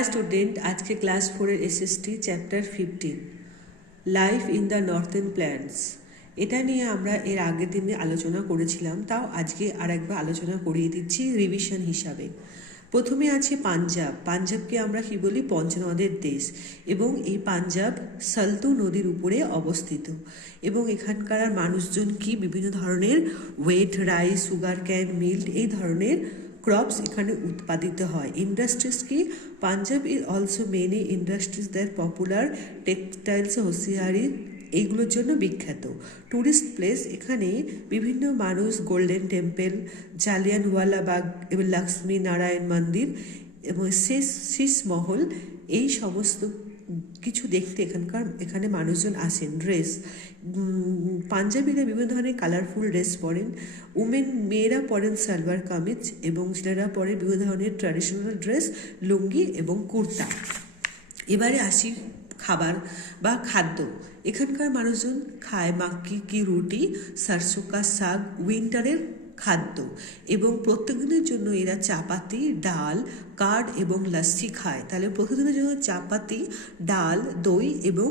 Hi student, आज के class 4 SST chapter 15 life in the northern plants. এটা নিয়ে আমরা এর আগের দিনে আলোচনা করেছিলাম, তাও আজকে আরেকবার আলোচনা করিয়ে দিচ্ছি রিভিশন হিসাবে। প্রথমে আছে পাঞ্জাব। পাঞ্জাবকে আমরা কি বলি? পঞ্চনদের দেশ। এবং এই পাঞ্জাব সালতু নদীর উপরে অবস্থিত এবং এখানকার মানুষজন কি বিভিন্ন ধরনের ওয়েট, রাইস, সুগার ক্যান, মিল্ট এই ধরনের ক্রপস এখানে উৎপাদিত হয়। ইন্ডাস্ট্রিজ কি? Punjab is also many industries that popular textiles, hosiery এইগুলোর জন্য বিখ্যাত। ট্যুরিস্ট প্লেস, এখানে বিভিন্ন মানুষ গোল্ডেন টেম্পল, জালিয়ানওয়ালাবাগ এবং লক্ষ্মী নারায়ণ মন্দির এবং শীষ মহল এই সমস্ত কিছু দেখতে এখানে মানুষজন আসেন। ড্রেস, পাঞ্জাবিরা বিভিন্ন ধরনের কালারফুল ড্রেস পরেন। মেয়েরা পরেন সালোয়ার কামিজ এবং ছেলেরা পরে বিভিন্ন ধরনের ট্র্যাডিশনাল ড্রেস, লুঙ্গি এবং কুর্তা। এবারে আসি খাবার বা খাদ্য। এখানকার মানুষজন খায় মাক্কি কি রুটি, সরসো কা শাক, উইন্টারের খাদ্য, এবং প্রত্যেকদিনের জন্য এরা চাপাতি, ডাল, কার্ড এবং লস্যি খায়। তাহলে প্রতিদিনের জন্য চাপাতি, ডাল, দই এবং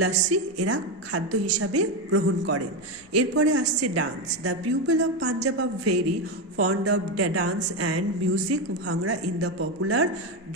লস্যি এরা খাদ্য হিসাবে গ্রহণ করেন। এরপরে আসছে dance. The people of Punjab are very fond of dance and music. ভাংড়া in the popular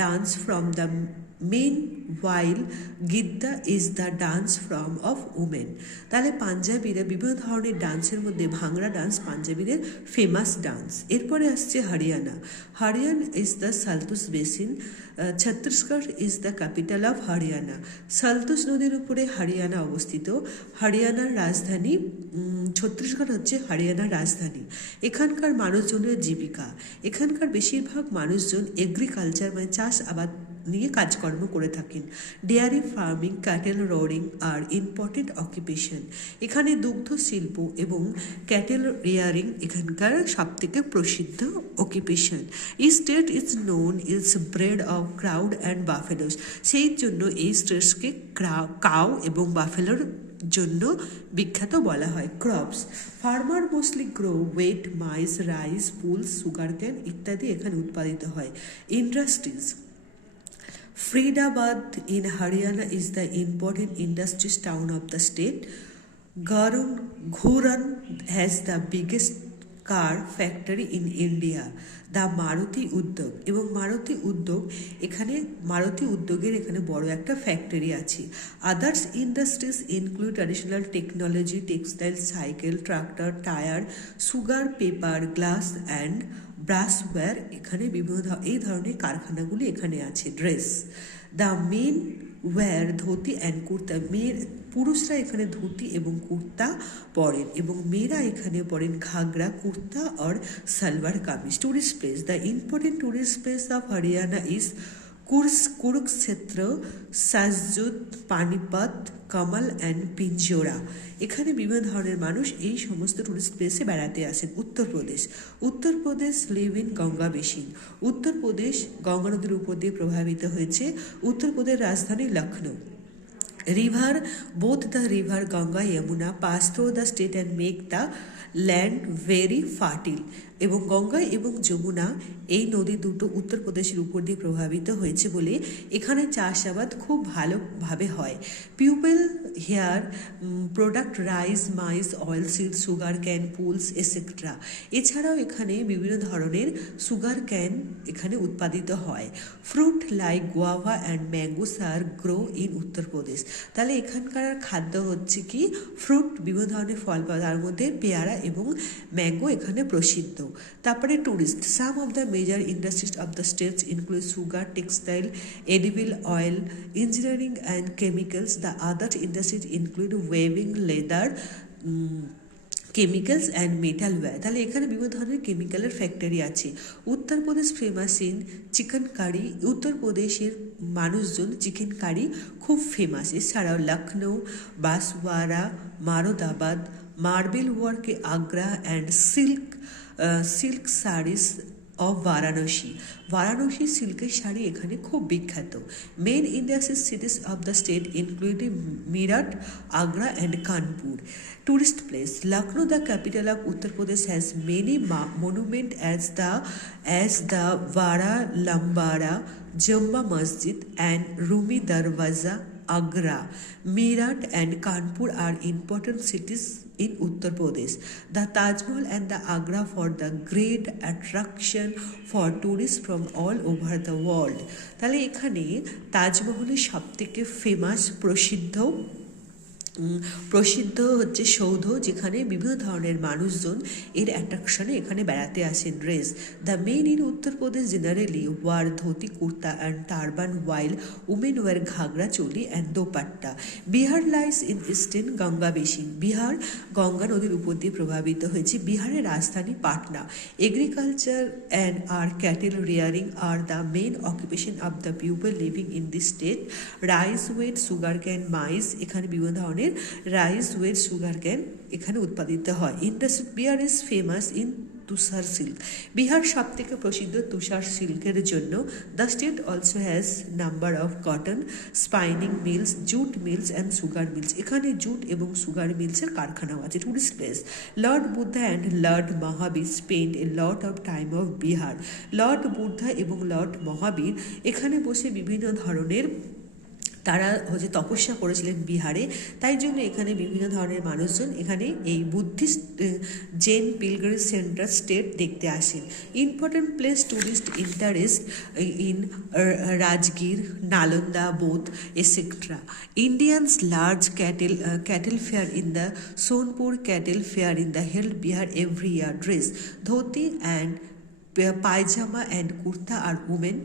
dance from the meanwhile Giddha is the dance form of women. তাহলে পাঞ্জাবিরা বিভিন্ন ধরনের ডান্সের মধ্যে ভাংড়া ডান্স পাঞ্জাবিদের ফেমাস ডান্স। এরপরে আসছে হরিয়ানা। হরিয়ানা ইজ দ্য সালতুস basin. Chhattisgarh is the capital of Haryana. সালতুস নদীর উপরে হরিয়ানা অবস্থিত। হরিয়ানার রাজধানী ছত্তিশগড় হচ্ছে হরিয়ানার রাজধানী। এখানকার মানুষজনের জীবিকা, এখানকার বেশিরভাগ মানুষজন এগ্রিকালচার মানে চাষ আবাদ নিয়ে কাজকর্ম করে থাকেন। ডেয়ারি ফার্মিং, ক্যাটেল রোডিং আর ইম্পর্টেন্ট অকুপেশন। এখানে দুগ্ধ শিল্প এবং ক্যাটেল রিয়ারিং এখানকার সবথেকে প্রসিদ্ধ অকুপেশন। এই state is known is bread of crowd and buffaloes. সেই জন্য এই স্টেটসকে কাউ এবং বাফেলোর জন্য বিখ্যাত বলা হয়। Crops, farmer mostly grow wheat, maize, rice, pulse, sugar cane ইত্যাদি এখানে উৎপাদিত হয়। Industries, Faridabad in Haryana is the important industries town of the state. Ghuran has the biggest car factory in India. The Maruti উদ্যোগ, এবং মারুতি উদ্যোগ এখানে মারুতি উদ্যোগের এখানে বড় একটা ফ্যাক্টরি আছে। Others industries include traditional technology, textile, cycle, tractor, tyre, sugar, paper, glass and brassware. এখানে বিভিন্ন এই ধরনের কারখানাগুলি এখানে আছে। Dress, the men wear dhoti and kurta. পুরুষরা এখানে ধুতি এবং কুর্তা পরেন এবং মেয়েরা এখানে পরেন ঘাগরা, কুর্তা আর salwar kameez. Tourist place, the important tourist place of Haryana is Kurukshetra, সাজুদ, পানিপত, কামাল অ্যান্ড পিঞ্জোরা। এখানে বিভিন্ন ধরনের মানুষ এই সমস্ত টুরিস্ট প্লেসে বেড়াতে আসেন। Uttar Pradesh live in Ganga basin. Uttar Pradesh Ganga নদীর উপর দিয়ে প্রভাবিত হয়েছে। উত্তরপ্রদেশের রাজধানী Lucknow. River, both the river Ganga Yamuna pass through the state and make the land very fertile. এবং গঙ্গা এবং যমুনা এই নদী দুটো উত্তরপ্রদেশের উপর দিয়ে প্রভাবিত হয়েছে বলে এখানে চাষাবাদ খুব ভালোভাবে হয়। People here product rice, maize, oil seed, sugar cane, pulse etcetera. এছাড়াও এখানে বিভিন্ন ধরনের সুগার ক্যান এখানে উৎপাদিত হয়। Fruit like guava and mangoes are grow in Uttar Pradesh. তাহলে এখানকার খাদ্য হচ্ছে কি? ফ্রুট, বিভিন্ন ধরনের ফল, তার মধ্যে পেয়ারা এবং ম্যাঙ্গো এখানে প্রসিদ্ধ। তারপরে tourist, some of the major industries of the states include sugar, textile, edible oil, engineering and chemicals. The other industries include weaving, leather, chemicals and metal ware. তাহলে এখানে বিভিন্ন ধরনের কেমিক্যালের ফ্যাক্টরি আছে। Uttar Pradesh famous in chicken curry. উত্তরপ্রদেশের মানুষজন chicken curry খুব famous. এছাড়াও লখনৌ, বাঁশওয়ারা, মারোদাবাদ, মার্বেল ওয়ার্কে Agra and silk saris of Varanasi. Varanasi সিল্কের শাড়ি এখানে খুব বিখ্যাত। Main industrial cities of the state including Meerut, Agra and Kanpur. Tourist place. Lucknow, the capital of Uttar Pradesh, has many monuments as the Vara Lambara, Jamba Masjid, and Rumi Darwaza. Agra, Meerut, and Kanpur are important cities in Uttar Pradesh. The Taj Mahal and the Agra for the great attraction for tourists from all over the world. তাহলে এখানে তাজমহলের সবথেকে famous প্রসিদ্ধ হচ্ছে সৌধ, যেখানে বিভিন্ন ধরনের মানুষজন এর অ্যাট্রাকশনে এখানে বেড়াতে আসেন। Dress, the men in Uttar Pradesh generally wear dhoti kurta and turban, while women wear ghagra choli and dupatta. Bihar lies in eastern Ganga basin. Bihar Ganga নদীর উপর দিয়ে প্রভাবিত হয়েছে। বিহারের রাজধানী Patna. Agriculture and are cattle rearing are the main occupation of the people living in this state. Rice, wheat, sugar cane, maize, এখানে বিভিন্ন ধরনের রাইস, ওয়েট, সুগার ক্যান এখানে উৎপাদিত হয়। Industry, Bihar is famous in tussar silk. Bihar সব থেকে প্রসিদ্ধ তুষার সিল্কের জন্য। The state also has number of cotton spinning mills, jute mills and sugar mills. এখানে জুট এবং সুগার মিলসের কারখানাও আছে। Tourist place, lord Buddha and lord Mahavir spend a lot of time of Bihar. Lord Buddha এবং লর্ড মহাবীর এখানে বসে বিভিন্ন ধরনের তারা তপস্যা করেছিলেন বিহারে, তাই জন্য এখানে বিভিন্ন ধরনের মানুষজন এখানে এই Buddhist Jain pilgrimage centre state দেখতে আসেন। Important place tourist interest in Rajgir, Nalanda, Bodh etcetera. Indians large cattle fair in the Sonpur cattle fair in the held Bihar every year. Dress, dhoti and pyjama and kurta are women,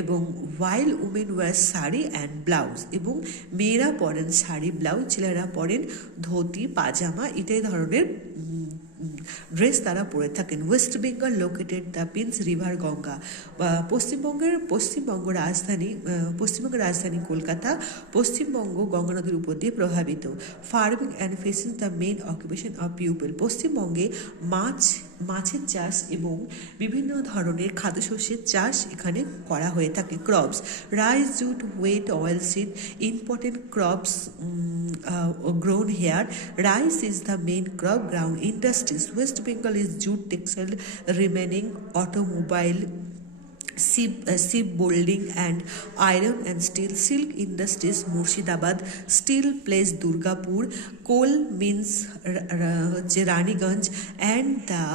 এবং while women wear sari and blouse, এবং মেয়েরা পরেন sari blouse, ছেলেরা পরেন ধুতি পাজামা ইত্যাদি ধরনের dress তারা পরে থাকেন। ওয়েস্ট বেঙ্গল লোকেটেড দ্য পিন্স রিভার গঙ্গা। পশ্চিমবঙ্গের রাজধানী কলকাতা। পশ্চিমবঙ্গ গঙ্গা নদীর উপর দিয়ে প্রভাবিত। Farming and fishing the main occupation of people. পশ্চিমবঙ্গে মাছের চাষ এবং বিভিন্ন ধরনের খাদ্যশস্যের চাষ এখানে করা হয়ে থাকে। Crops, rice, jute, wheat, oil seed, important crops grown here. Rice is the main crop. Ground industries, West Bengal is jute, textile, remaining automobile, shipbuilding and iron and steel. Silk industries, Murshidabad. Steel place, Durgapur. Coal means Raniganj, and the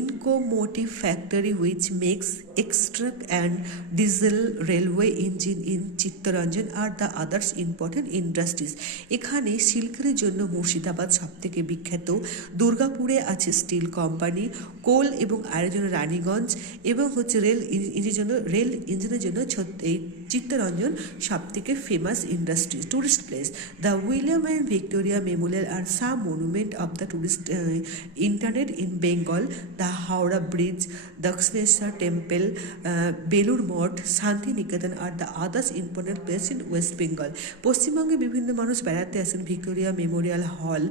Incomotive factory which makes extract and diesel railway engine in Chittaranjan are the others important industries. এখানে সিল্কের জন্য মুর্শিদাবাদ সবথেকে বিখ্যাত। দুর্গাপুরে আছে steel company, কোল এবং আয়রনের জন্য রানীগঞ্জ, এবং রেল ইঞ্জিনের জন্য এই চিত্তরঞ্জন সবথেকে famous industry. Tourist place, the William and Victoria memorial আর some monument of the tourist internet in Bengal. The Howrah bridge, Dakshineswar temple, Belur Math, Shantiniketan আর the others important place in West Bengal. পশ্চিমবঙ্গে বিভিন্ন মানুষ বেড়াতে আসেন। ভিক্টোরিয়া মেমোরিয়াল হল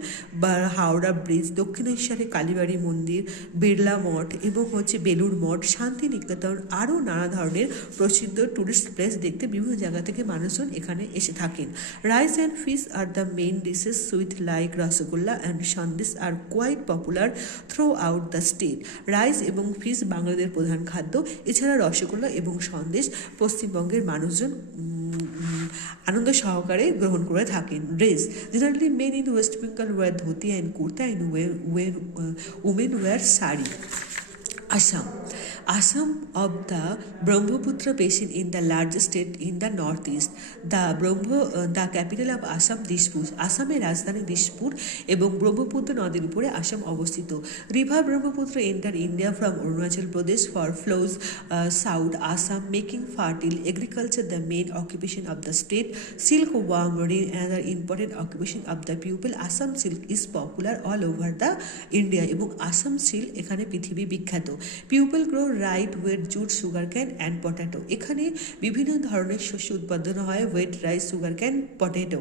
বা হাওড়া ব্রিজ, দক্ষিণেশ্বরে কালীবাড়ি মন্দির, বিড়লা মঠ, এবং বেলুর মঠ, শান্তিনিকেতন, আরও নানা ধরনের প্রসিদ্ধ টুরিস্ট প্লেস দেখতে বিভিন্ন জায়গা থেকে মানুষজন এখানে এসে থাকেন। Rice and fish are the main dishes. Sweet like rasgulla and sandesh are quite popular through the state. Rice এবং ফিশ বাঙালিদের প্রধান খাদ্য। এছাড়া রসগোল্লা এবং সন্দেশ পশ্চিমবঙ্গের মানুষজন আনন্দ সহকারে গ্রহণ করে থাকেন। Dress, generally men in West Bengal wear dhoti and kurta and women wear sari. Assam of the Brahmaputra basin in the largest state in the northeast. The capital of Assam, Dishpur. আসামের রাজধানী দিশপুর এবং ব্রহ্মপুত্র নদীর উপরে আসাম অবস্থিত। River Brahmaputra enter India from Arunachal Pradesh for flows south Assam, making fertile agriculture the main occupation of the state. Silk worm rearing another important occupation of the people. Assam silk is popular all over the India, এবং Assam silk এখানে পৃথিবী বিখ্যাত। People grow rice, wheat, jute, sugarcane and potato. এখানে বিভিন্ন ধরনের শস্য উৎপাদন হয়। Wheat, rice, sugarcane, potato.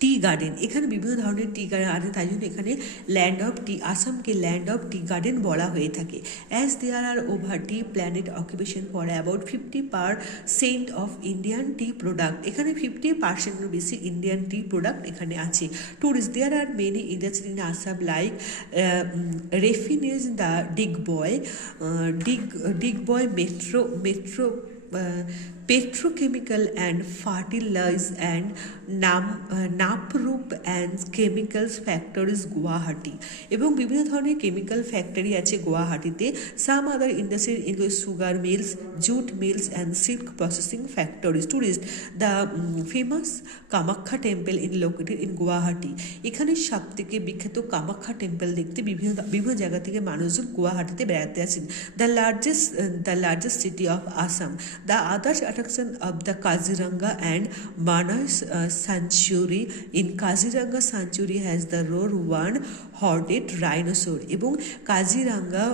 Tea garden, এখানে বিভিন্ন ধরনের টি গার্ডেন আছে, তাই জন্য এখানে ল্যান্ড অফ টি, আসামকে ল্যান্ড অফ টি গার্ডেন বলা হয়ে থাকে। As there are over tea planet occupation for about 50% of Indian tea product, এখানে 50%-এর বেশি ইন্ডিয়ান টি প্রোডাক্ট এখানে আছে। Tourist, there are many industry in Assam like refineries the Digboi metro petrochemical and fertilize and Namrup and chemicals factories Guwahati, এবং বিভিন্ন ধরনের chemical factory আছে গুয়াহাটিতে। সাম আদার industry include sugar mills, jute mills and silk processing factories. Tourist, the famous Kamakhya temple in located in Guwahati, এখানে সব থেকে বিখ্যাত Kamakhya temple দেখতে বিভিন্ন জায়গা থেকে মানুষজন গুয়াহাটিতে বেড়াতে আসেন। The largest city of Assam, the others attraction of the Kaziranga and Manas sanctuary. In Kaziranga sanctuary has the rare one-horned rhinoceros, এবং কাজিরাঙ্গা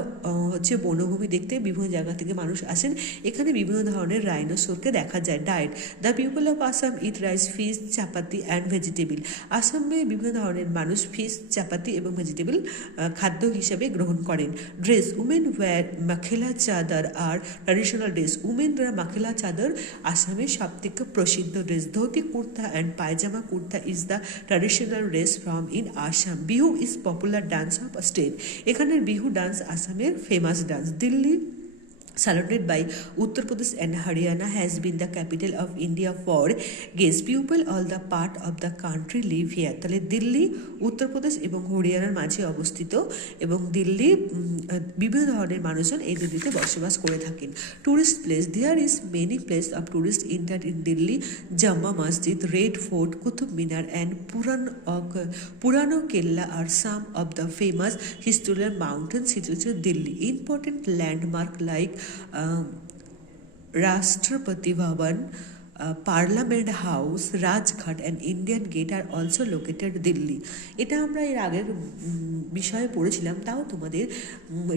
হচ্ছে বনভূমি দেখতে বিভিন্ন জায়গা থেকে মানুষ আসেন, এখানে বিভিন্ন ধরনের রাইনোসরকে দেখা যায়। Diet, the people of Assam eat rice, fish, চাপাতি অ্যান্ড ভেজিটেবল, আসামে বিভিন্ন ধরনের মানুষ ফিশ, চাপাতি এবং ভেজিটেবল খাদ্য হিসাবে গ্রহণ করেন। ড্রেস, উমেন ওয়্যার মাখেলা চাদর আর ট্র্যাডিশনাল ড্রেস, উমেনরা মাখেলা চাদর আসামের সব থেকে প্রসিদ্ধ dress. Dhoti kurta and pyjama kurta is the traditional dress from in Assam. Bihu is popular dance of state, এখানের বিহু ডান্স আসামের famous dance. Delhi, surrounded by Uttar Pradesh and Haryana, has been the capital of India for guest people. All the part of the country live here. তাহলে দিল্লি, উত্তরপ্রদেশ এবং হরিয়ানার মাঝে অবস্থিত, এবং দিল্লি বিভিন্ন ধরনের মানুষজন এই দিল্লিতে বসবাস করে থাকেন। Tourist place, there is many place of tourist inter in Delhi, Jama Masjid, red fort, Qutub Minar and Purana Qila are some of the famous historical mountain situated Delhi. Important landmark like Rashtrapati Bhavan, parliament house, Rajghat and Indian gate are also located Delhi. এটা আমরা এর আগের বিষয়ে পড়েছিলাম, তাও তোমাদের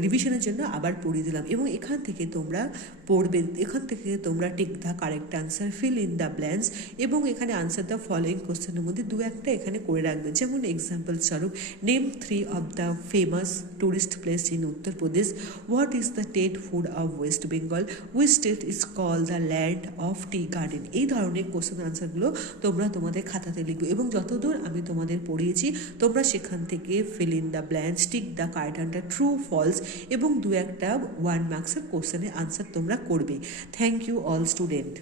রিভিশনের জন্য আবার পড়িয়ে দিলাম, এবং এখান থেকে তোমরা পড়বে, এখান থেকে তোমরা take the correct answer, fill in the blanks, এবং এখানে আনসার দ্য ফলোয়িং কোশ্চেনের মধ্যে দু একটা এখানে করে রাখবে। যেমন এক্সাম্পল স্বরূপ, name 3 of the famous tourist place in Uttar Pradesh, what is the state food of West Bengal, which state is call the land of tea garden. এই ধরনের কোশ্চেন আনসারগুলো তোমরা তোমাদের খাতাতে লিখবে, এবং যতদূর আমি তোমাদের পড়িয়েছি তোমরা সেখান থেকে fill in the blanks, tick the correct answer, true false, এবং দু একটা 1 মার্কসের কোশ্চেনের আনসার তোমরা করবে। Thank you all student.